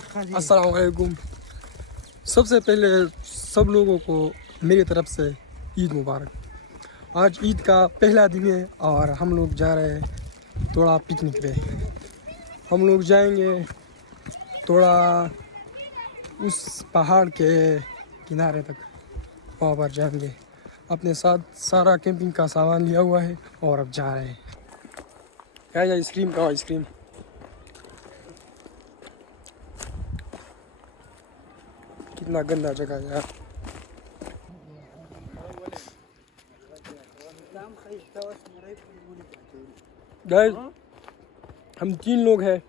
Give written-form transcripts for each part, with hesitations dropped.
अस्सलाम वालेकुम। सबसे पहले सब लोगों को मेरी तरफ से ईद मुबारक। आज ईद का पहला दिन है और हम लोग जा रहे हैं थोड़ा पिकनिक पे। हम लोग जाएंगे थोड़ा उस पहाड़ के किनारे तक, वहाँ पर जाएंगे। अपने साथ सारा कैंपिंग का सामान लिया हुआ है और अब जा रहे हैं। क्या आइसक्रीम का आइसक्रीम कितना गंदा जगह है यार। गाइस हम 3 लोग हैं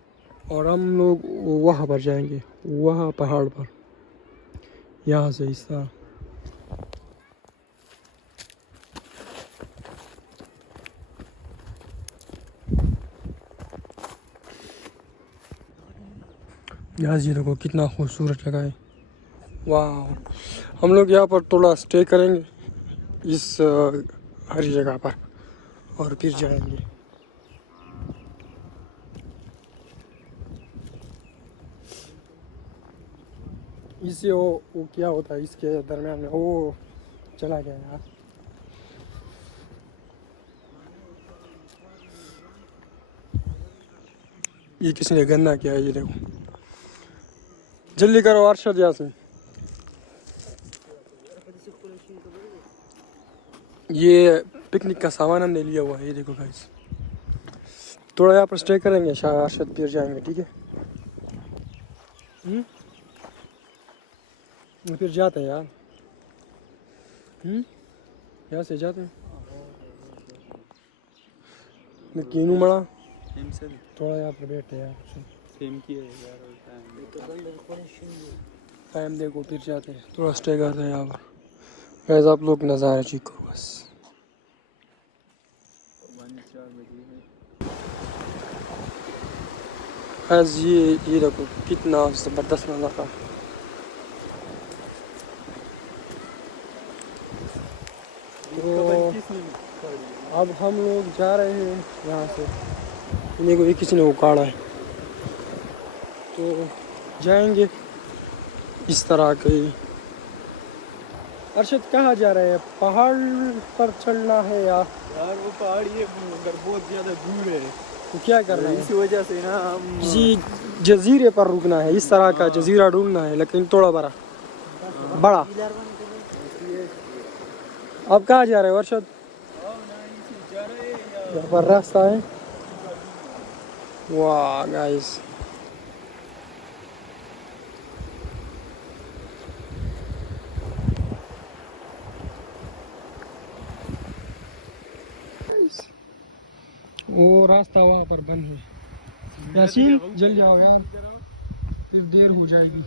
और हम लोग वहाँ पर जाएंगे, वहाँ पहाड़ पर, यहाँ से इस तरह। यहाँ से देखो कितना खूबसूरत जगह है। वाह, हम लोग यहाँ पर थोड़ा स्टे करेंगे इस हरी जगह पर और फिर जाएंगे। इससे वो क्या होता है, इसके दरम्यान में वो चला गया यार। ये किसी ने गंदा किया है, ये देखो। जल्दी करो अरशद, यहाँ से। ये पिकनिक का सामान हमने लिया हुआ है, ये देखो गाइस। थोड़ा यहाँ पर स्टे करेंगे, शायद अरशद फिर जाएंगे, ठीक है। फिर जाते हैं यार। यहाँ से जाते हैं। कीनू मड़ा थोड़ा यहाँ पर बैठते हैं यार। टाइम देखो, फिर जाते हैं, थोड़ा स्टे करते हैं यहाँ पर। गाइस आप लोग नज़ारा चेक करो बस। गाइस ये देखो कितना ज़बरदस्त नज़ारा। तो अब हम लोग जा रहे हैं यहाँ से। इन्हें को किसी ने उखाड़ा है, तो जाएंगे इस तरह के। अरशद कहाँ जा रहे हैं? पहाड़ पर चढ़ना है या यार वो पहाड़ ये अगर बहुत ज्यादा दूर है तो क्या करना है? इसी वजह से ना हम किसी जजीरे पर रुकना है, इस तरह का जजीरा ढूंढना है, लेकिन थोड़ा बड़ा। अब कहाँ जा रहे हो अरशद? यहाँ पर रास्ता है। वाह गाइस, वो रास्ता वहाँ पर बंद है। यासीन जल्दी जाओ यार, फिर देर हो जाएगी।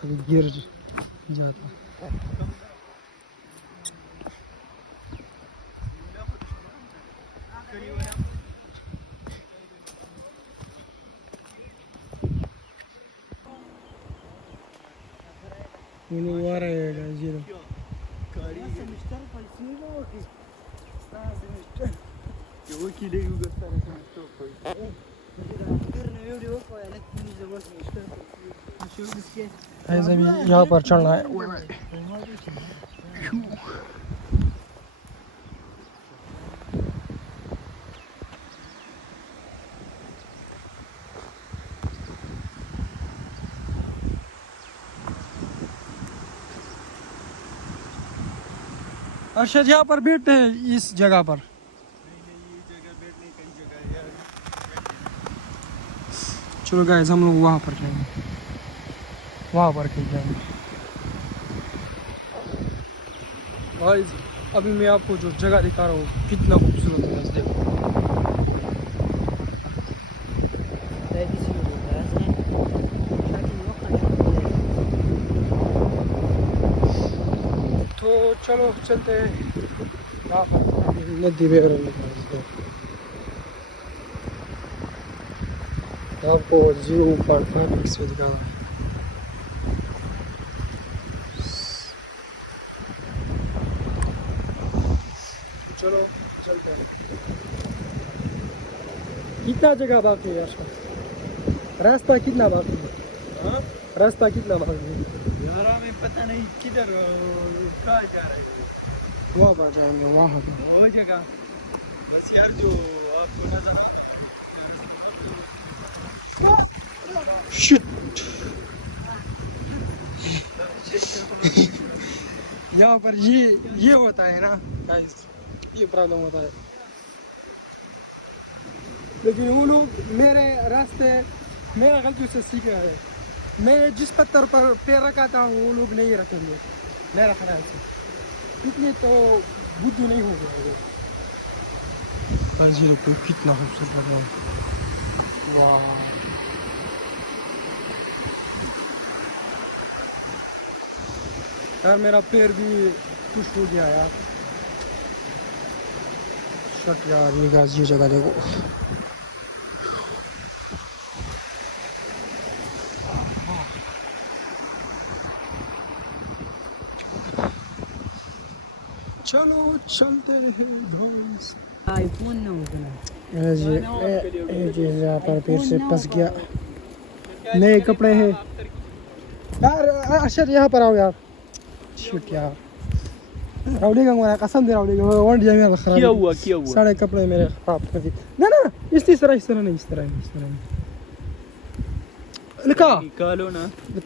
अभी गिर जाता। वो आ रहे हैं जीरो। ऐसे भी यहाँ पर चढ़ना है। अरशद यहाँ पर बैठते हैं इस जगह पर। चलो गाइस हम लोग वहाँ पर जाएंगे, वहाँ पर कहीं जाएंगे। गाइस अभी मैं आपको जो जगह दिखा रहा हूँ कितना खूबसूरत है, देखो। तो चलो चलते हैं नदी में। आपको 0.5 दिखा रहा है। चलो चलते हैं। कितना जगह बाकी है यार? रास्ता कितना बाकी है? हाँ? रास्ता कितना बाकी है? यार हमें पता नहीं किधर कहाँ जा रहे हैं। वहाँ पर जाएंगे, वहाँ पर। वो जगह बस यार जो आपको नजर आ शिट। यहाँ पर ये होता है ना गाइस, ये प्रॉब्लम होता है। लेकिन वो लोग मेरे रास्ते मेरा गलती से सीख रहे हैं। मैं जिस पत्थर पर पैर रखा था वो लोग नहीं रखेंगे मेरा ख्याल से, इतने तो बुद्धू नहीं हो गया है। ये देखो कितना खूबसूरत लग रहा है। वाह, यार मेरा पैर भी खुश हो गया यार। शट यार, ये गाइस ये जगह देखो। चलो चलते हैं गाइस। आईफोन ना होगा। ये यहाँ पर पैर से फंस गया। नए कपड़े हैं यार। अशर यहाँ पर आओ यार। शिट यार, राउडिंग मैं कसम दे राउडिंग वन जाए मेरा खराब क्या हुआ सारे कपड़े मेरे खराब कर दिए। ना ना इस तरह नहीं लका निकालो ना।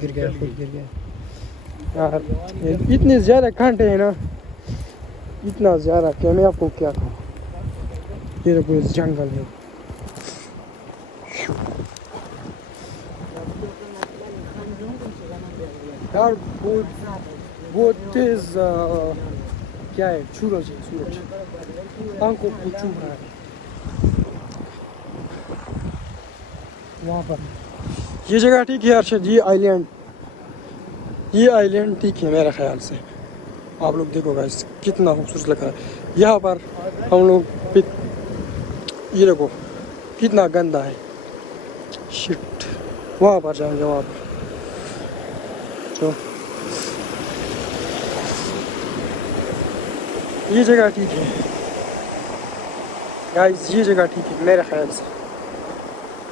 गिर गया यार। इतने ज़्यादा कांटे हैं ना, इतना ज़्यादा कि मैं आपको क्या कहूँ। ये तो कोई जंगल है यार। बहुत तेज क्या है, सूरज आंखों को चुभ रहा है वहाँ पर। ये जगह ठीक है अर्शद, ये आइलैंड ठीक है मेरे ख्याल से। आप लोग देखो गाइस कितना खूबसूरत लग रहा है यहाँ पर। हम लोग ये देखो कितना गंदा है। शिट, वहाँ पर जाएंगे वहाँ पर। तो ये जगह ठीक है गाइस, ये जगह ठीक है मेरे ख्याल से।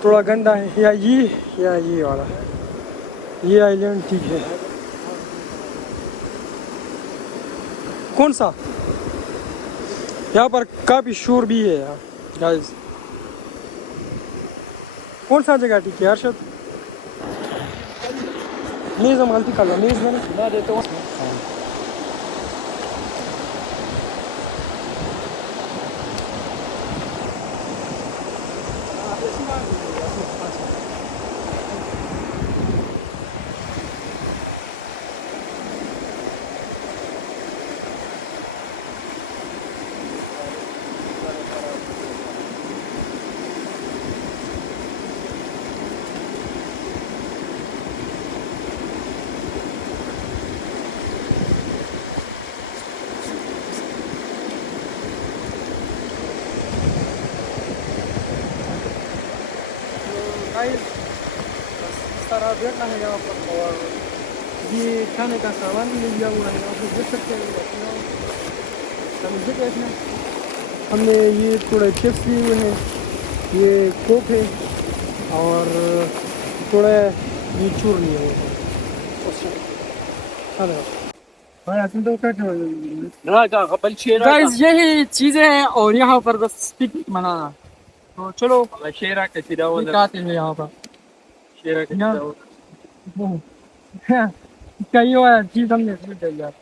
थोड़ा गंदा है या ये वाला, ये आइलैंड ठीक है। कौन सा? यहाँ पर काफी शोर भी है यार गाइस। कौन सा जगह ठीक है अर्शद? मेज़ हम गलती कर लो, मेज़ मैंने सुना देता हूँ। गाइस इस तरह बैठना है यहाँ पर। और ये खाने का सामान भी लिया हुआ है, आप लोग देख सकते हैं। हमने ये थोड़े चिप्स लिए हुए हैं, ये कोक है और थोड़े ये चूर लिए हुए हैं। गाइस यही चीज़ें हैं और यहाँ पर बस पिक मनाना। तो चलो शेरा के सीधा हो आते हैं यहाँ पर। शेरा के सीधा हो। कई और चीज हमने भूल गई यार।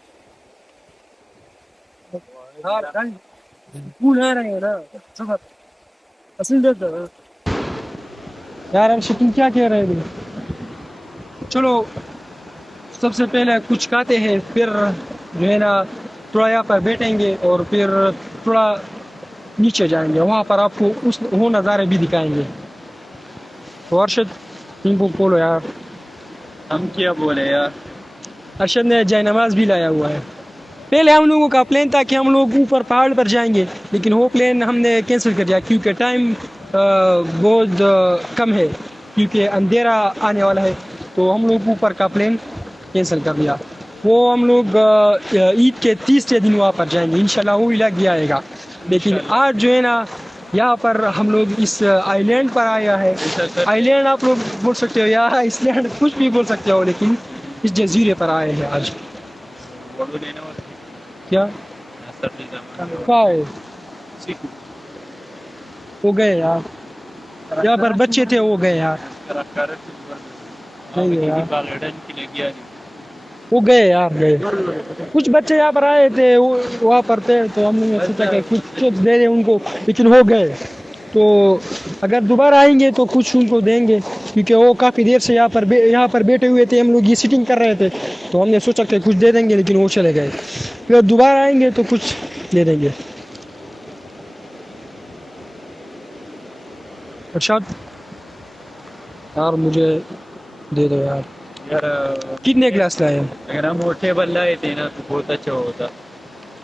भूल आ रहे हैं ना सब असल में यार। हम शूटिंग क्या कह रहे थे? चलो सबसे पहले कुछ खाते हैं, फिर जो है ना थोड़ा यहाँ पर बैठेंगे और फिर थोड़ा नीचे जाएंगे, वहाँ पर आपको वो नज़ारे भी दिखाएंगे। तो अर्शद इनको बोलो यार। हम क्या बोले यार? अर्शद ने जय नमाज भी लाया हुआ है। पहले हम लोगों का प्लान था कि हम लोग ऊपर पहाड़ पर जाएंगे, लेकिन वो प्लान हमने कैंसिल कर दिया क्योंकि टाइम बहुत कम है, क्योंकि अंधेरा आने वाला है। तो हम लोग ऊपर का प्लान कैंसिल कर दिया। वो हम लोग ईद के तीसरे दिन वहाँ पर जाएंगे इंशाल्लाह, वो लग गया आएगा। लेकिन आज जो है ना यहाँ पर हम लोग इस आइलैंड पर आया है। आइलैंड आप लोग बोल सकते हो या आइसलैंड, कुछ भी बोल सकते हो, लेकिन इस जजीरे पर आए हैं आज। क्या क्या है? वो गए यार, यहाँ पर बच्चे थे वो गए यार, नहीं यार वो गए यार, गए। कुछ बच्चे यहाँ पर आए थे, वहाँ पर थे, तो हमने सोचा कि कुछ चिप्स दे दें उनको, लेकिन हो गए। तो अगर दोबारा आएंगे तो कुछ उनको देंगे, क्योंकि वो काफ़ी देर से यहाँ पर बैठे हुए थे, हम लोग ये सिटिंग कर रहे थे, तो हमने सोचा कि कुछ दे देंगे, लेकिन वो चले गए। फिर दोबारा आएंगे तो कुछ दे देंगे। अरशद यार मुझे दे दो यार। कितने ग्लास लाए हैं? अगर हम वो टेबल लाए थे ना तो बहुत अच्छा होता।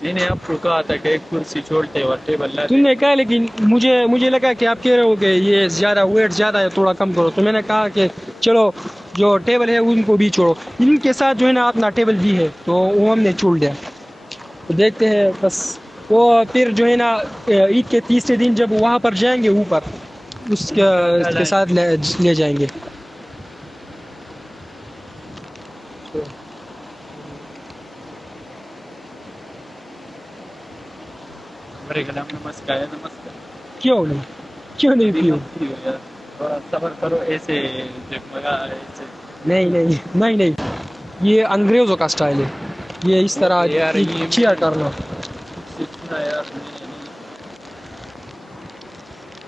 मैंने आपको कहा था कि एक कुर्सी छोड़ते और टेबल लाते। तुमने कहा, लेकिन मुझे लगा कि आप कह रहे हो कि ये ज़्यादा वेट ज़्यादा है, थोड़ा कम करो, तो मैंने कहा कि चलो जो टेबल है उनको भी छोड़ो। इनके साथ जो है ना अपना टेबल भी है, तो वो हमने छोड़ दिया। तो देखते हैं बस। वो फिर जो है ना ईद के तीसरे दिन जब वहाँ पर जाएंगे ऊपर, उसके साथ ले जाएंगे। मेरे गला में नमस्कार है, नमस्कार। क्यों नहीं पियो? यार थोड़ा सब्र करो, ऐसे जगमगा ऐसे। नहीं, ये अंग्रेज़ों का स्टाइल है, ये इस तरह यार ये चीयर करना। सुना यार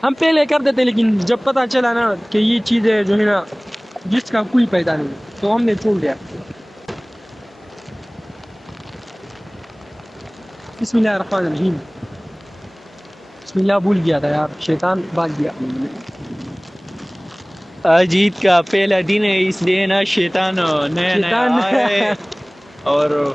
हम पहले कर देते, लेकिन जब पता चला ना कि ये चीज़ें जो है ना जिसका कोई फायदा नहीं, तो हमने छोड़ दिया। बिस्मिल्लाहिर्रहमानिर्रहीम। बिस्मिल्लाह भूल गया था यार, शैतान भाग गया। आज ईद का पहला दिन है, इसलिए ना शैतान नया आया है और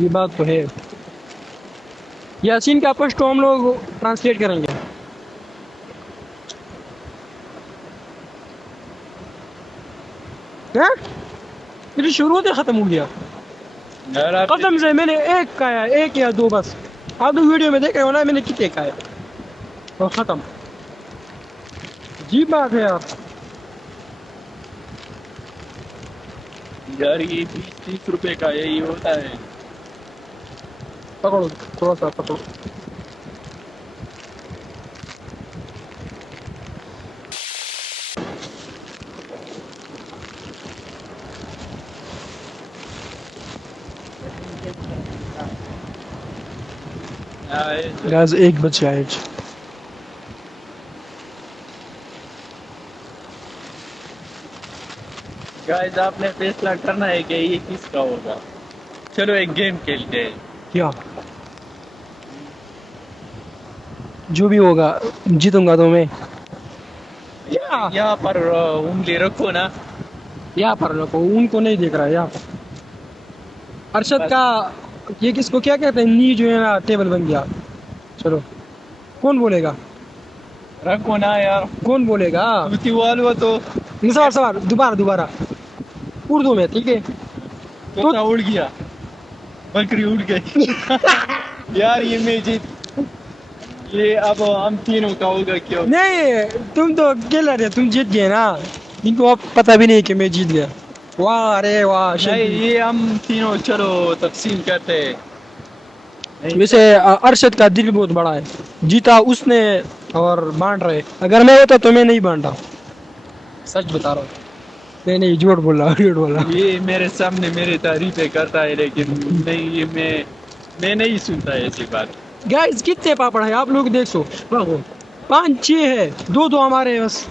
ये बात तो है। यासीन का पश्तो हम लोग ट्रांसलेट करेंगे। क्या? मेरी शुरू से ख़त्म हो गया कसम से। मैंने एक खाया, एक या दो बस। आप लोग वीडियो में देख रहे हो ना मैंने कितने खाए और ख़त्म। जी बात है यार। यार ये 20-30 रुपए का यही होता है। पकड़ो थोड़ा सा पकड़ो। गाइस 1 बज गया है। गाइस आपने फैसला करना है कि ये किसका होगा। चलो एक गेम खेलते हैं। क्या? जो भी होगा जीतूंगा तो मैं। यहाँ पर उंगली रखो ना, यहाँ पर रखो, उनको नहीं देख रहा है। यहाँ पर अरशद का ये किसको क्या कहते हैं, नी जो है ना टेबल बन गया। चलो कौन बोलेगा? रखो ना यार। कौन बोलेगा? वालो तो सवाल दोबारा उर्दू में, ठीक है? तोता उड़ गया, बकरी उड़ गई। यार ये मैं जीत, ये अब हम तीनों का होगा क्यों? नहीं तुम तो अकेला रहे, तुम जीत गए ना। इनको अब पता भी नहीं कि मैं जीत गया। वाह अरे वाह। नहीं ये हम तीनों चलो तकसीम करते हैं। वैसे अरशद का दिल बहुत बड़ा है, जीता उसने और बांट रहे। अगर मैं होता तो मैं नहीं बांटा, सच बता रहा हूँ। नहीं नहीं झूठ बोल रहा। ये मेरे सामने मेरी तारीफें करता है, लेकिन नहीं ये मैं नहीं सुनता ऐसी बात। गाइस कितने पापड़ है आप लोग देख सो, 5-6 है, 2 हमारे बस।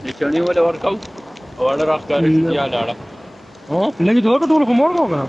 Diciamo vuole workout o allora ya lara. लगी तो होगा, तो मोड़ होगा।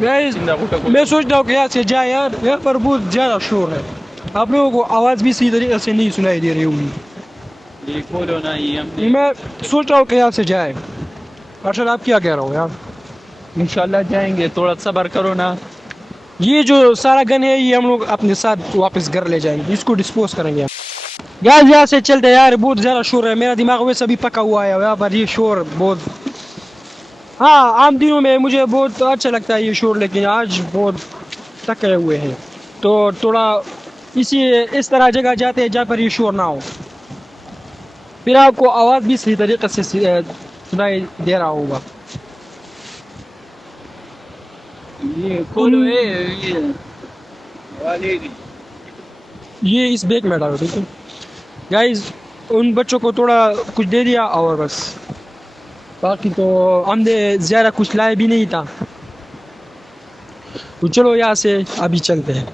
गाइस मैं सोच रहा हूँ कि यहाँ से जाए यार, यहाँ पर बहुत ज़्यादा शोर है, आप लोगों को आवाज़ भी सही तरीके से नहीं सुनाई दे रही होगी। ये खोलो ना ये हमने मैं सोच रहा हूँ कि यहाँ से जाए। अर्शद आप क्या कह रहे हो यार? इंशाल्लाह जाएंगे, थोड़ा सब्र करो ना। ये जो सारा गन है ये हम लोग अपने साथ वापस घर ले जाएंगे, इसको डिस्पोज करेंगे हम। गाइस यहाँ से चलते हैं यार, बहुत ज़्यादा शोर है, मेरा दिमाग वैसे भी पका हुआ है यहाँ पर, ये शोर बहुत, हाँ आम दिनों में मुझे बहुत अच्छा लगता है ये शोर, लेकिन आज बहुत थके हुए हैं तो थोड़ा इस तरह जगह जाते हैं जहाँ पर ये शोर ना हो, फिर आपको आवाज़ भी सही तरीके से सुनाई दे रहा होगा। ये खोलो ये वाले ये इस बैग में डालो, ठीक है गाइस। उन बच्चों को थोड़ा कुछ दे दिया और बस, बाकी तो हमने ज़्यादा कुछ लाए भी नहीं था। तो चलो यहाँ से अभी चलते हैं।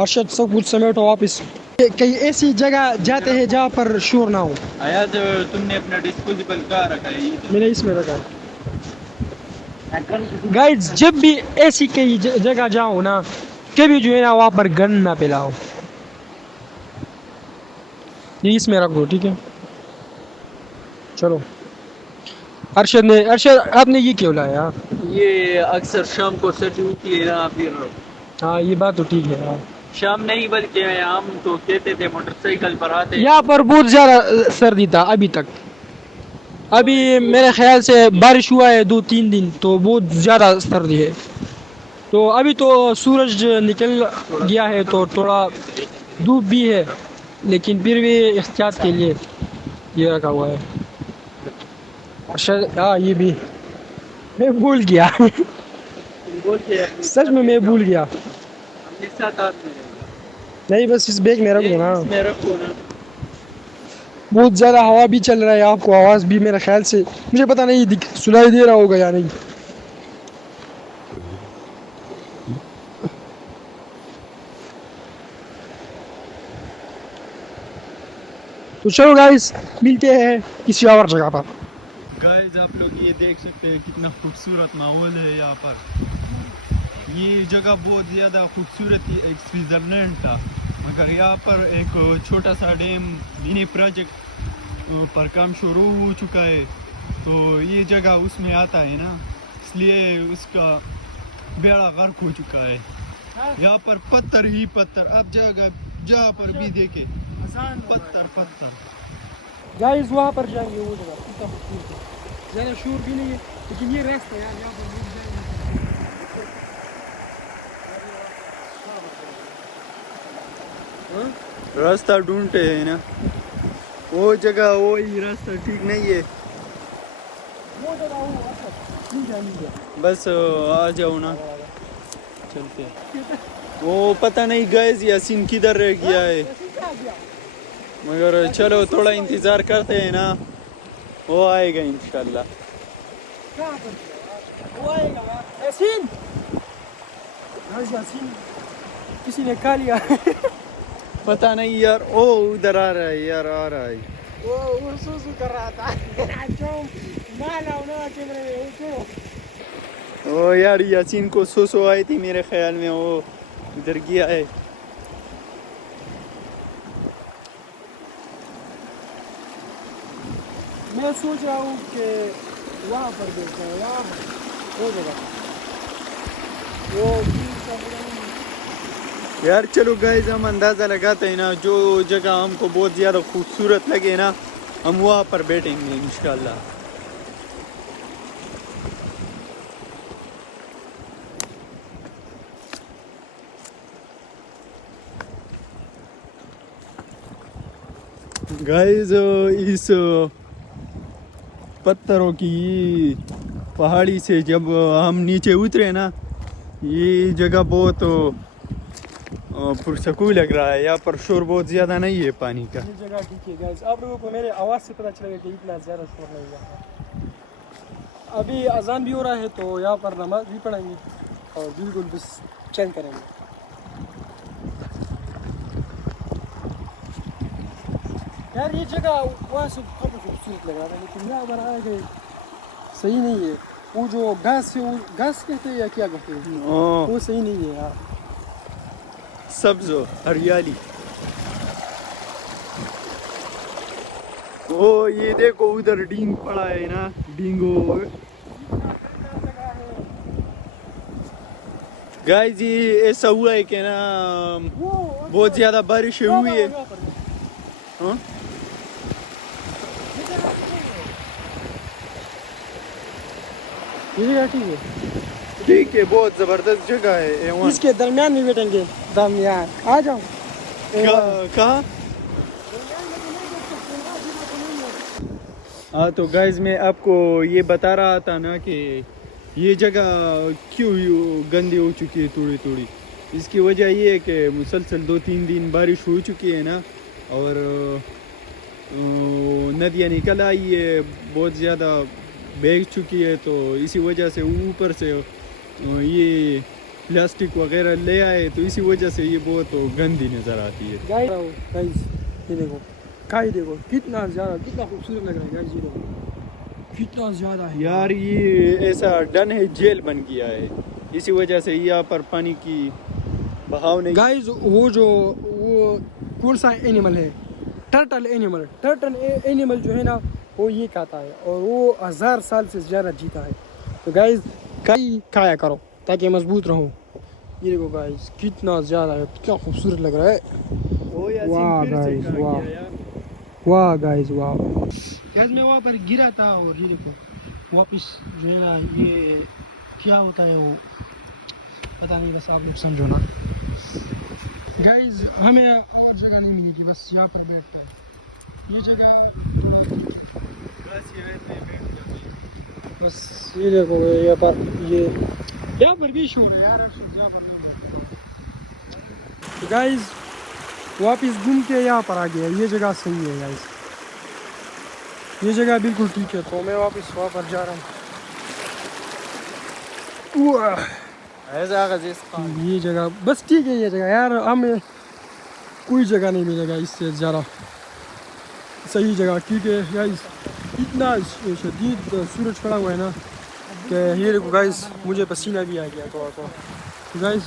अर्शद सब कुछ समेटो वापस, कहीं ऐसी जगह जाते हैं जहाँ पर शोर ना हो। आया जो तुमने अपना डिस्पोजेबल कहाँ रखा है? ये मैंने इसमें रखा है। गाइस जब भी ऐसी कहीं जगह जाओ ना, कभी जो है ना वहाँ पर गन ना पिलाओ, ये इसमें रख दो, ठीक है। चलो अर्शद आपने ये क्यों लाया यार? ये अक्सर शाम को सर्दी होती है ना, फिर हाँ ये बात तो ठीक है यार। शाम नहीं बल्कि हम तो कहते थे मोटरसाइकिल पर आते। यहाँ पर बहुत ज़्यादा सर्दी था अभी तक, अभी मेरे ख्याल से बारिश हुआ है 2-3 दिन, तो बहुत ज़्यादा सर्दी है। तो अभी तो सूरज निकल गया है तो थोड़ा धूप भी है, लेकिन फिर भी एहतियात के लिए ये रखा हुआ है। हाँ ये भी मैं भूल गया सच में मैं भूल गया। नहीं बस इस बैग में रख दो ना, बहुत ज़्यादा हवा भी चल रहा है, आपको आवाज़ भी मेरे ख्याल से मुझे पता नहीं सुनाई दे रहा होगा या नहीं। तो चलो गाइस मिलते हैं किसी और जगह पर। गाइस आप लोग ये देख सकते हैं कितना खूबसूरत माहौल है यहाँ पर। ये जगह बहुत ज़्यादा खूबसूरत है, एक स्विट्ज़रलैंड था, मगर यहाँ पर एक छोटा सा डैम मिनी प्रोजेक्ट पर काम शुरू हो चुका है, तो ये जगह उसमें आता है ना, इसलिए उसका बेड़ा गर्क हो चुका है। यहाँ पर पत्थर ही पत्थर, अब जगह जहाँ पर भी देखे पत्थर पत्थर। गाइस वहाँ पर जाएंगे, वो जगह कितना खूबसूरत है, ज़्यादा शोर भी नहीं है, लेकिन ये रास्ता यार यहाँ पर लोग जाएंगे। रास्ता ढूंढते हैं ना, वो जगह वही रास्ता ठीक नहीं है। वो जगह वो अच्छा नहीं है, बस आ जाओ ना, चलते हैं। वो पता नहीं गैस यासीन किधर रह गया है, मगर चलो थोड़ा इंतज़ार करते हैं ना, वो आएगा इंशाल्लाह। वो आएगा यासीन, यासीन किसी ने खा लिया पता नहीं यार, ओ उधर आ रहा है यार, आ रहा है वो सुसु कर रहा था ओ यार, यासीन को सोसो आई थी मेरे ख्याल में, वो इधर गया है। मैं सोच रहा हूँ कि वहाँ पर देखते हैं, वहाँ वो जगह वो यार चलो गाइस हम अंदाज़ा लगाते हैं ना, जो जगह हमको बहुत ज़्यादा खूबसूरत लगे ना, हम वहाँ पर बैठेंगे इंशाल्लाह। गाइस इस पत्थरों की पहाड़ी से जब हम नीचे उतरे ना, ये जगह बहुत पुरसकून लग रहा है, यहाँ पर शोर बहुत ज़्यादा नहीं है पानी का। ये जगह ठीक है गाइस, आप लोगों को मेरे आवाज़ से पता चलेगा कि इतना ज़्यादा शोर नहीं है। अभी अजान भी हो रहा है तो यहाँ पर नमाज भी पढ़ेंगे और बिल्कुल बस चल करेंगे। यार ये जगह वहाँ से काफ़ी खूबसूरत लग रहा था, लेकिन यहाँ पर आए गए सही नहीं है। वो जो घास है, वो घास कहते हैं या क्या कहते हैं, वो सही नहीं है यार। सब्ज हरियाली। ओ ये देखो उधर डींग पड़ा है ना, डींगो। गाइस ये ऐसा हुआ है कि ना बहुत ज्यादा बारिश हुई है। हाँ? ये जगह ठीक है, ठीक है, बहुत जबरदस्त जगह है वहाँ। इसके दरमियान में बैठेंगे, दरमियान आ जाओ। कहाँ? हाँ तो गाइस मैं आपको ये बता रहा था ना कि ये जगह क्यों गंदी हो चुकी है थोड़ी थोड़ी। इसकी वजह ये है कि मुसलसल 2-3 दिन बारिश हो चुकी है ना, और नदियाँ निकल आई है, बहुत ज़्यादा बह चुकी है, तो इसी वजह से ऊपर से ये प्लास्टिक वगैरह ले आए, तो इसी वजह से ये बहुत गंदी नज़र आती है। गाइस ये देखो, खाई देखो कितना ज़्यादा, कितना खूबसूरत लग रहा है गाइस। ये देखो कितना ज़्यादा है यार, ये ऐसा डन है, जेल बन गया है, इसी वजह से यहाँ पर पानी की बहाव नहीं। गाइस वो कौन सा एनिमल है, टर्टल एनिमल। टर्टल एनिमल जो है ना वो ये खाता है, और वो 1000 साल से ज़्यादा जीता है। तो गाइस कई खाया करो ताकि मजबूत रहो। ये देखो गाइस कितना ज़्यादा है, कितना खूबसूरत लग रहा है। वाह गाइस वाह, वाह गाइस वाह। गाइस मैं वहाँ पर गिरा था, और ये देखो वापस जो है ना, ये क्या होता है वो पता नहीं, बस आप लोग समझो ना। गाइस हमें और जगह नहीं मिली थी, बस यहाँ पर बैठता है। ये जगह बस ये देखो, यहाँ पर भी शोर है यार, यहाँ पर नहीं। तो गाइस वापस घूम के यहाँ पर आ गया। ये जगह सही है गाइस, ये जगह बिल्कुल ठीक है। तो मैं वापस वहाँ पर जा रहा हूँ। ये जगह बस ठीक है, ये जगह यार हमें कोई जगह नहीं मिलेगा इससे ज़्यादा सही जगह, क्योंकि गाइस इतना शदीद सूरज पड़ा हुआ है ना कि ये देखो गाइस मुझे पसीना भी आ गया थोड़ा थोड़ा। तो गाइस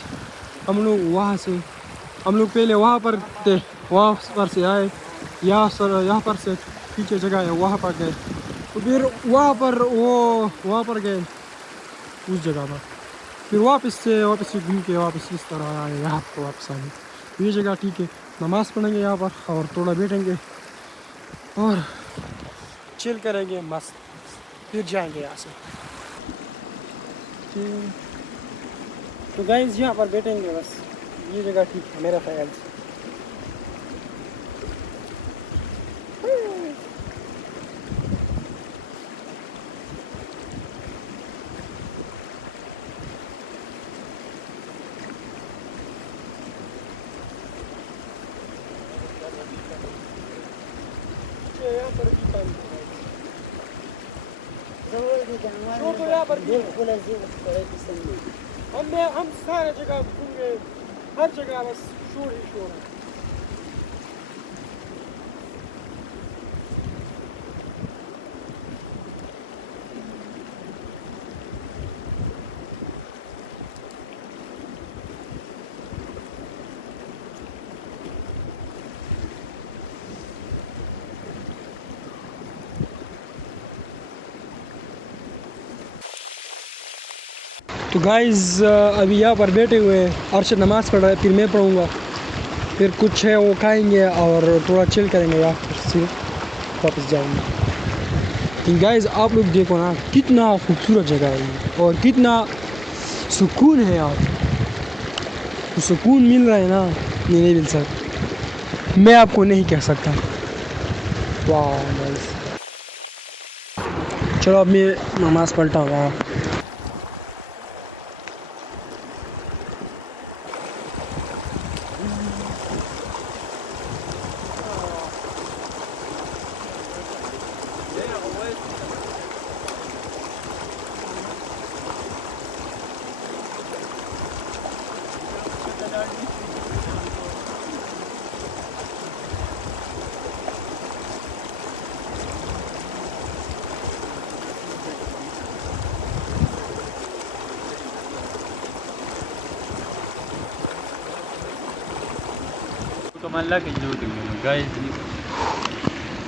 हम लोग पहले वहाँ पर थे, वहाँ पर से आए, यहाँ पर से पीछे जगह है, वहाँ पर गए, तो फिर वहाँ पर गए उस जगह पर, फिर वापस से घूम के वापस इस तरह आए यहाँ पर वापस आए। तो ये जगह ठीक है, नमाज़ पढ़ेंगे यहाँ पर और थोड़ा बैठेंगे और चिल करेंगे मस्त, फिर जाएंगे यहाँ से। तो गाइस यहाँ पर बैठेंगे बस, ये जगह ठीक है मेरा ख्याल से। यहाँ पर भी पानी तो यहाँ पर भी हम सारे जगह घूमे, हर जगह बस शोर ही शोर है। तो गाइज़ अभी यहाँ पर बैठे हुए हैं, अर्शद नमाज़ पढ़ रहा है, फिर मैं पढ़ूँगा, फिर कुछ है वो खाएंगे और थोड़ा चिल करेंगे, या फिर वापस जाएंगे। तो गाइज़ आप लोग देखो ना कितना खूबसूरत जगह है ये, और कितना सुकून है यार, तो सुकून मिल रहा है ना, ये नहीं मिल सकता, मैं आपको नहीं कह सकता। वाह गाइज़ चलो अब मैं नमाज़ पढ़ता हूँ।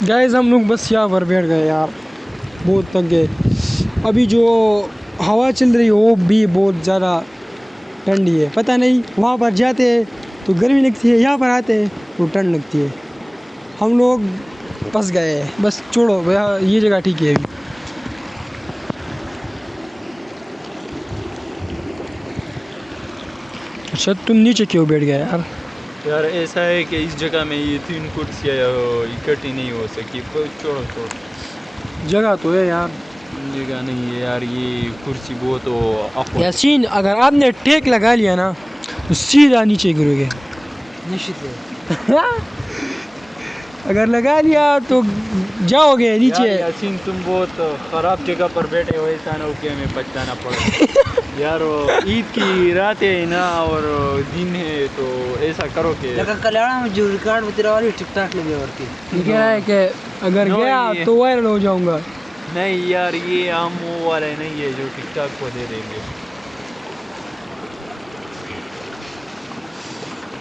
गाइस हम लोग बस यहाँ पर बैठ गए यार, बहुत थक गए। अभी जो हवा चल रही है वो भी बहुत ज़्यादा ठंडी है, पता नहीं वहाँ पर जाते हैं तो गर्मी लगती है, यहाँ पर आते हैं तो ठंड लगती है। हम लोग फंस गए हैं, बस छोड़ो भैया, ये जगह ठीक है अभी। अच्छा तुम नीचे क्यों बैठ गए यार? यार ऐसा है कि इस जगह में ये 3 कुर्सियाँ इकट्ठी नहीं हो सकी। छोड़ो जगह तो है यार। जगह नहीं है यार, ये कुर्सी बहुत यासीन अगर आपने टेक लगा लिया ना तो सीधा नीचे गिरोगे। निश्चित है। अगर लगा लिया तो जाओगे नीचे। यासीन तुम बहुत ख़राब जगह पर बैठे हो, ऐसा ना हो कि हमें पछताना पड़े। यार ईद की रात है ना और दिन है, तो ऐसा करो कि लगा कल्याण में जो रिकॉर्ड में तेरा वाली टिकटॉक लगे और की क्या है कि अगर No, गया ये- तो वायरल हो जाऊंगा। नहीं यार, ये हम वो वाले नहीं है जो टिकटॉक को दे देंगे।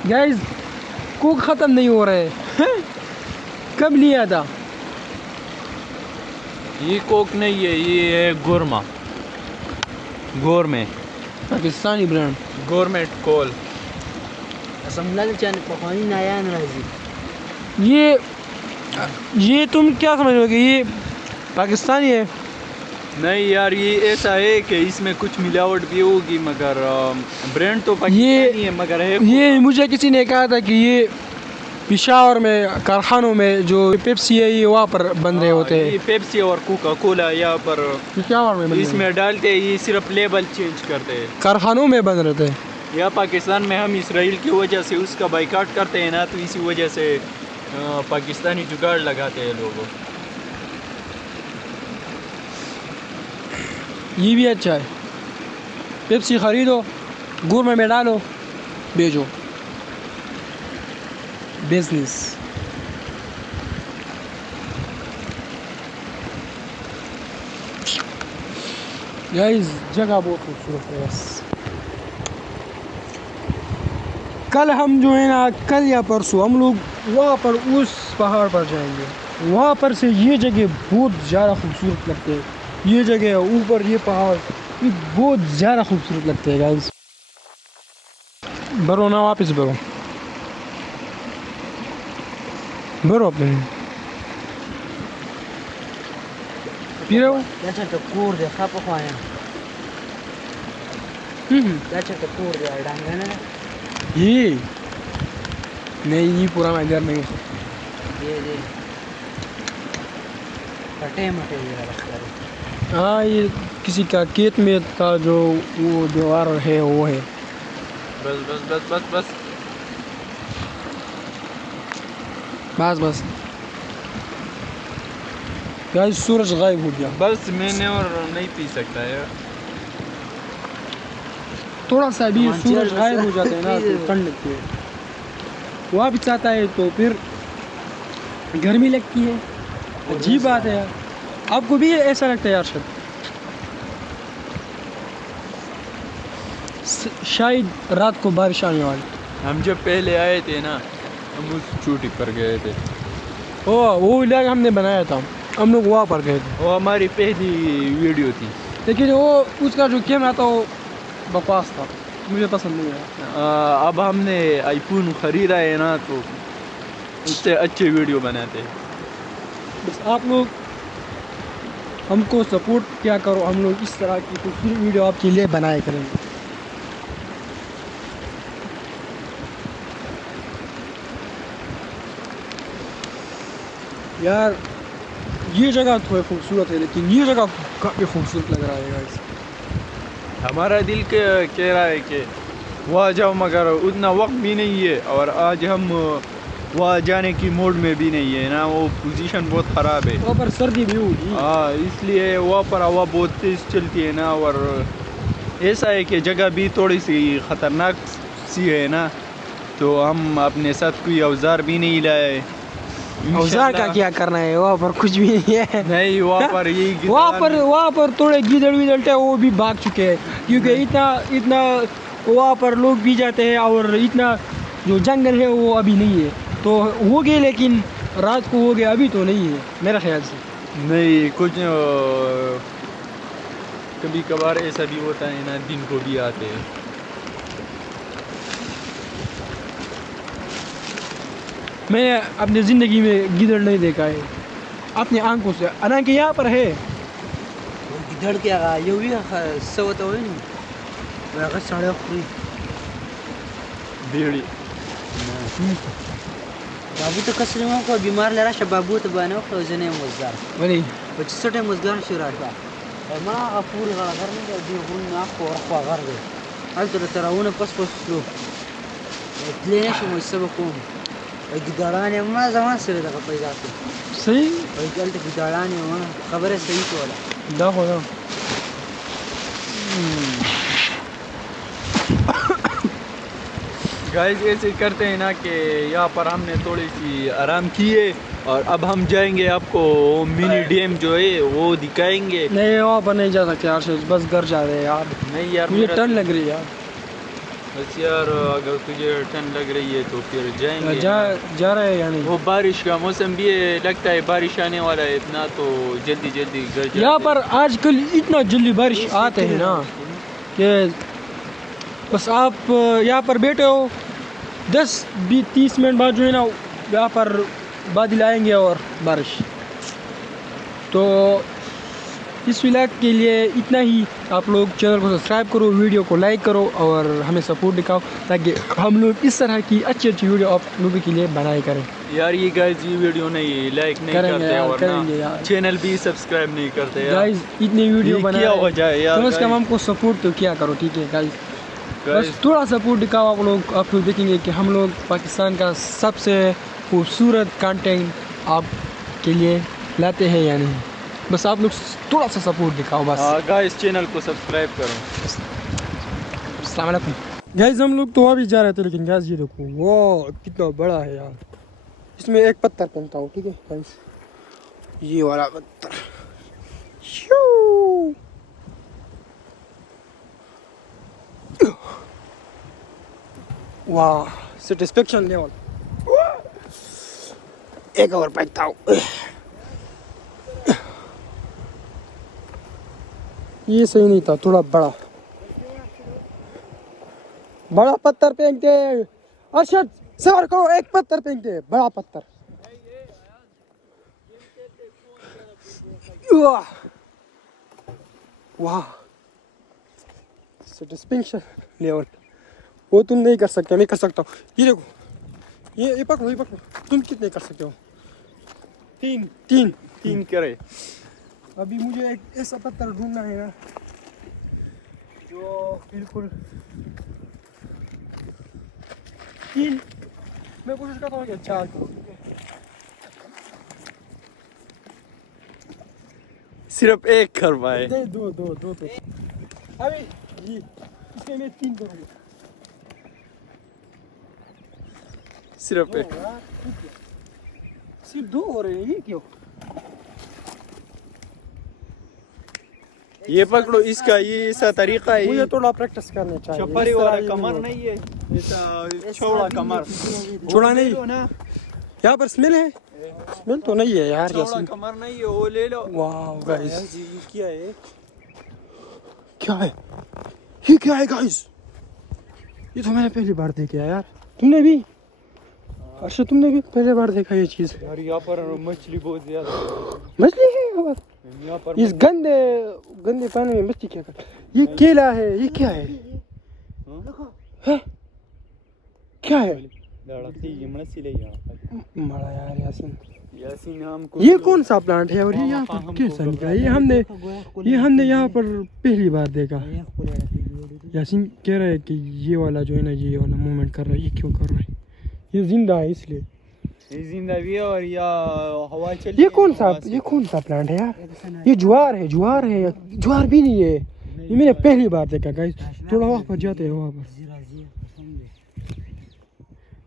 गाइस कोक ख़त्म नहीं हो रहा है। कब लिया था? ये कोक नहीं है, ये है गोरमे पाकिस्तानी ब्रांड। गवर्नमेंट कोल। असमला चाने पकानी नया नाराजी। ये तुम क्या समझ रहे हो कि ये पाकिस्तानी है? नहीं यार, ये ऐसा है कि इसमें कुछ मिलावट भी होगी, मगर ब्रांड तो पाकिस्तानी है, मगर है ये मुझे किसी ने कहा था कि ये पेशावर में कारखानों में जो पेप्सी है ये वहाँ पर बन रहे होते ये हैं। पेप्सी और कोका कोला यहाँ पर पेशावर में बन रहे हैं। इसमें डालते हैं, ये सिर्फ लेबल चेंज करते हैं। कारखानों में बन रहे थे। यहाँ पाकिस्तान में हम इसराइल की वजह से उसका बाइकाट करते हैं ना, तो इसी वजह से पाकिस्तानी जुगाड़ लगाते हैं लोगों। ये भी अच्छा है। पेप्सी खरीदो, गोरमे में डालो, बेचो, बिजनेस। गाइस जगह बहुत खूबसूरत है। बस कल हम जो है ना, कल या परसों हम लोग वहाँ पर उस पहाड़ पर जाएंगे। वहाँ पर से ये जगह बहुत ज़्यादा खूबसूरत लगते हैं। ये जगह ऊपर ये पहाड़ ये बहुत ज़्यादा खूबसूरत लगते हैं गाइस। भरो ना, वापस भरो अपने पी रहे हो? That's a cool de khapa khaya. That's a cool de dangana. ये नहीं, ये पुराना घर नहीं है। ये फटे मटे ये लगता है। हाँ ये किसी का खेत में था, जो वो दीवार है वो है। बस बस बस बस बस बस बस गाइस सूरज गायब हो गया। बस, मैंने और नहीं पी सकता यार। थोड़ा सा भी हाँ, सूरज चल, गायब बस। हो जाता है ना तो ठंड लगती है, वापस आता है तो फिर गर्मी लगती है। अजीब बात है यार। आपको भी ऐसा लगता है यार? शायद रात को बारिश आने वाली। हम जब पहले आए थे ना, हम उस चोटी पर गए थे। वो इलाका हमने बनाया था, हम लोग वहाँ पर गए थे। वो हमारी पहली वीडियो थी। लेकिन वो उसका जो कैमरा था वो बकवास था, मुझे पसंद नहीं आया। अब हमने आईफोन खरीदा है ना, तो उससे अच्छे वीडियो बनाते हैं। बस आप लोग हमको सपोर्ट क्या करो, हम लोग इस तरह की कुछ वीडियो आपके लिए बनाए करेंगे। यार ये जगह थोड़ी खूबसूरत है, लेकिन ये जगह काफ़ी खूबसूरत लग रहा है गाइस। हमारा दिल कह रहा है कि वहाँ जाओ, मगर उतना वक्त भी नहीं है, और आज हम वहाँ जाने की मूड में भी नहीं है ना। वो पोजीशन बहुत ख़राब है, वहाँ पर सर्दी भी होगी। हाँ, इसलिए वहाँ पर हवा बहुत तेज़ चलती है ना, और ऐसा है कि जगह भी थोड़ी सी ख़तरनाक सी है ना, तो हम अपने साथ कोई औजार भी नहीं लाए। औजार का क्या करना है, वहाँ पर कुछ भी नहीं है। नहीं, वहाँ पर यही वहाँ पर थोड़े गीदड़ विदड़ थे, वो भी भाग चुके हैं, क्योंकि इतना वहाँ पर लोग भी जाते हैं, और इतना जो जंगल है वो अभी नहीं है। तो हो गए, लेकिन रात को हो गया, अभी तो नहीं है मेरा ख्याल से। नहीं कुछ कभी कभार ऐसा भी होता है ना, दिन को भी आते हैं। मैंने अपनी ज़िंदगी में गिदड़ नहीं देखा है अपनी आंखों से, हालांकि यहाँ पर है। गिदड़ के यो भी सवत हो नहीं वहाँ साढ़े फ्री भेड़ी बाबू तो कसरे में को बीमार ले रहा है, बाबू तो बने को जने मजदार वही बच्चे छोटे मजदार शुरू था और माँ अपूर गला करने के दिन हुन ना को रखवा कर दे हल तो तेरा उन्हें पस लो लेने शो मुझसे बकूम गिदड़ाने माँ जमान से रहता कपड़े जाते सही और कल तो गिदड़ाने माँ खबर है सही तो वाला देखो ना। गाइस ऐसे करते हैं ना कि यहाँ पर हमने थोड़ी सी आराम किए और अब हम जाएंगे, आपको मिनी डैम जो है वो दिखाएंगे। नहीं वहाँ पर नहीं जा सकते यार, बस घर जा रहे हैं यार, नहीं यार मुझे टन लग रही है यार। बस यार अगर तुझे ठंड लग रही है तो फिर जाएंगे। जा रहे हैं या नहीं? वो बारिश का मौसम भी है, लगता है बारिश आने वाला है इतना, तो जल्दी जल्दी घर जाते। यहाँ पर आजकल इतना जल्दी बारिश आते हैं ना कि बस आप यहाँ पर बैठे हो 10-20-30 मिनट बाद जो है ना यहाँ पर बादल आएंगे और बारिश। तो इस व्लॉग के लिए इतना ही। आप लोग चैनल को सब्सक्राइब करो, वीडियो को लाइक करो और हमें सपोर्ट दिखाओ, ताकि हम लोग इस तरह की अच्छी अच्छी वीडियो आप लोगों के लिए बनाए करें। यार ये गाइस ये वीडियो नहीं लाइक नहीं करते और करेंगे यार, चैनल भी सब्सक्राइब नहीं करते यार। गाइस इतनी वीडियो बनाए, क्या हो जाए यार, कम से कम हमको सपोर्ट तो किया करो, ठीक है गाइस? बस थोड़ा सपोर्ट दिखाओ आप लोग देखेंगे कि हम लोग पाकिस्तान का सबसे खूबसूरत कंटेंट आपके लिए लाते हैं या नहीं। बस आप लोग थोड़ा सा सपोर्ट दिखाओ बस। गाइस चैनल को सब्सक्राइब करो। अस्सलाम वालेकुम गाइस, हम लोग तो अभी जा रहे थे, लेकिन गाइस ये देखो वो कितना बड़ा है यार, इसमें एक पत्थर पहनता हूँ, ठीक है गाइस? ये वाला पत्थर वाह, सेटिस्फेक्शन लेवल एक और पहनता हूँ। ये सही नहीं था, थोड़ा बड़ा पत्थर फेंकते। अरशद सवार करो, एक पत्थर फेंकते, बड़ा पत्थर। वाह सेटिस्फेक्शन लेवल, वो तुम नहीं कर सकते, मैं कर सकता हूँ। ये देखो, ये पकड़ो, तुम कितने कर सकते हो? तीन करे। अभी मुझे एक ऐसा पत्थर ढूंढना है ना जो बिल्कुल 3, मैं कोशिश करता हूँ कि 4 करूँ, ठीक है? सिर्फ एक कर पाए? नहीं, दो तो अभी ये इसमें मैं 3 करूँगा। सिर्फ एक? सिर्फ 2 हो रहे हैं, ये क्यों? ये पकड़ो, इसका ये ऐसा तरीका है। मुझे थोड़ा प्रैक्टिस करना चाहिए। छपरी वाला कमर नहीं है, ऐसा चौड़ा कमर। छोड़ा नहीं ना, यहाँ पर स्मेल है? स्मेल तो नहीं है यार, चौड़ा कमर नहीं है, वो ले लो। वाह गाइस, क्या है ये क्या है गाइस? ये तो मैंने पहली बार देखा यार। तुमने भी? अच्छा, तुमने भी पहली बार देखा ये चीज? यार यहाँ पर मछली बहुत ज्यादा। मछली है यहाँ पर? इस गंदे पानी में मछली क्या कर? ये केला है, ये क्या है? हैं? क्या है? मरा यार यासीन हमको। ये कौन सा प्लांट है और ये यहाँ पर कैसा निकला? ये हमने यहाँ पर पहली बार देखा। यासीन कह रहा है कि ये वाला जो है ना, ये वाला मूवमेंट कर रहा है, ये क्यों कर रहा है? ये जिंदा है इसलिए। ये जिंदा भी है और या हवा चल। ये कौन सा प्लांट है यार? ये ज्वार है या ज्वार भी नहीं है? ये मैंने पहली बार देखा गाइस। थोड़ा वहाँ पर जाते हैं, वहाँ पर।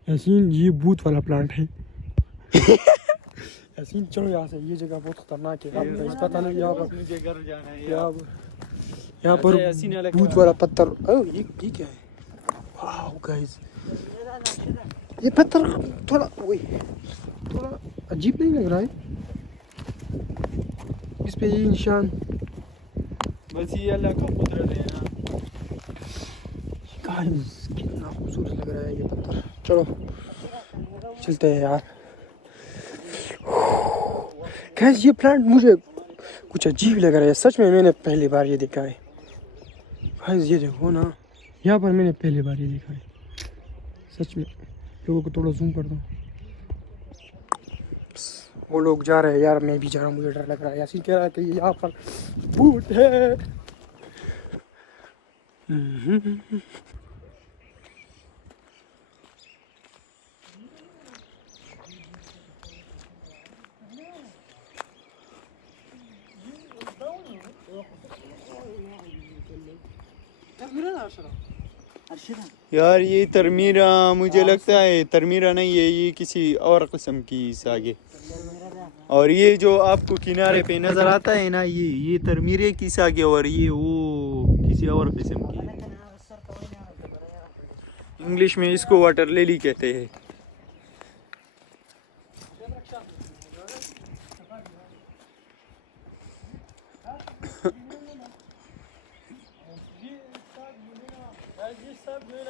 यासीन ये भूत वाला प्लांट है। यासीन चलो यहाँ से, ये जगह बहुत खतरनाक है। आप पता नहीं यहाँ पर मुझे घर जाना है। यहाँ पर भूत वाला पत्थर। ये क्या है? वाह गाइस, ये पत्थर थोड़ा वही थोड़ा अजीब नहीं लग रहा है? इस पे ये निशान, बस ये अल्लाह का कुदरत है ना। गाइस कितना खूबसूरत लग रहा है ये पत्थर। चलो चलते हैं यार। गाइस ये प्लांट मुझे कुछ अजीब लग रहा है सच में, मैंने पहली बार ये देखा है। गाइस ये देखो ना, यहाँ पर मैंने पहली बार ये देखा है सच में। लोगों को थोड़ा जूम कर दो। वो लोग जा रहे हैं यार, मैं भी जा रहा हूँ, मुझे डर लग रहा है। यासीन कह रहा है कि यहाँ पर भूत है। यार ये तरमीरा, मुझे लगता है तरमीरा नहीं है, ये किसी और किस्म की सागे। और ये जो आपको किनारे पे नजर आता है ना, ये तरमीरे की सागे, और ये वो किसी और किस्म की। इंग्लिश में इसको वाटर लिली कहते हैं।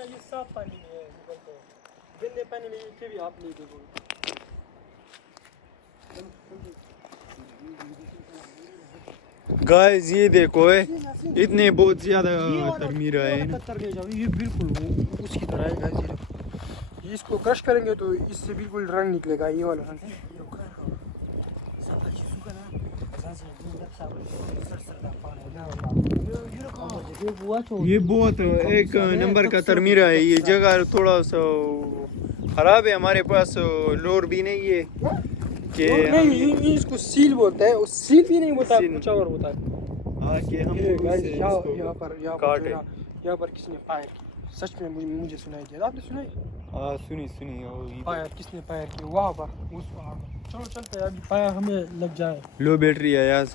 ये साफ पानी में है, निकलते हैं गंदे पानी में, ये कभी आप नहीं देखोगे। गाइस ये देखो है, इतने बहुत ज्यादा तरमीरा है ना। पत्थर ले जाओ, ये बिल्कुल उसकी तरह है गाइस। ये देखो, ये इसको क्रश करेंगे तो इससे बिल्कुल रंग निकलेगा, ये वाला रंग। ये बहुत एक नंबर का तरमीरा है। ये जगह थोड़ा सा खराब है, हमारे पास लोर भी नहीं है कि नहीं, इसको सील बोलते हैं। उस सील भी नहीं होता, सील। कुछ और होता है। आके हम यहाँ इसको काटे। पर किसने फायर की? सच में मुझे सुनाई दिया, आपने सुनाई? हाँ सुनी फायर किसने फायर की? वहाँ पर, उस वहाँ पर। चलो चलते हैं, अभी फायर हमें लग जाए। लो बैटरी है यार।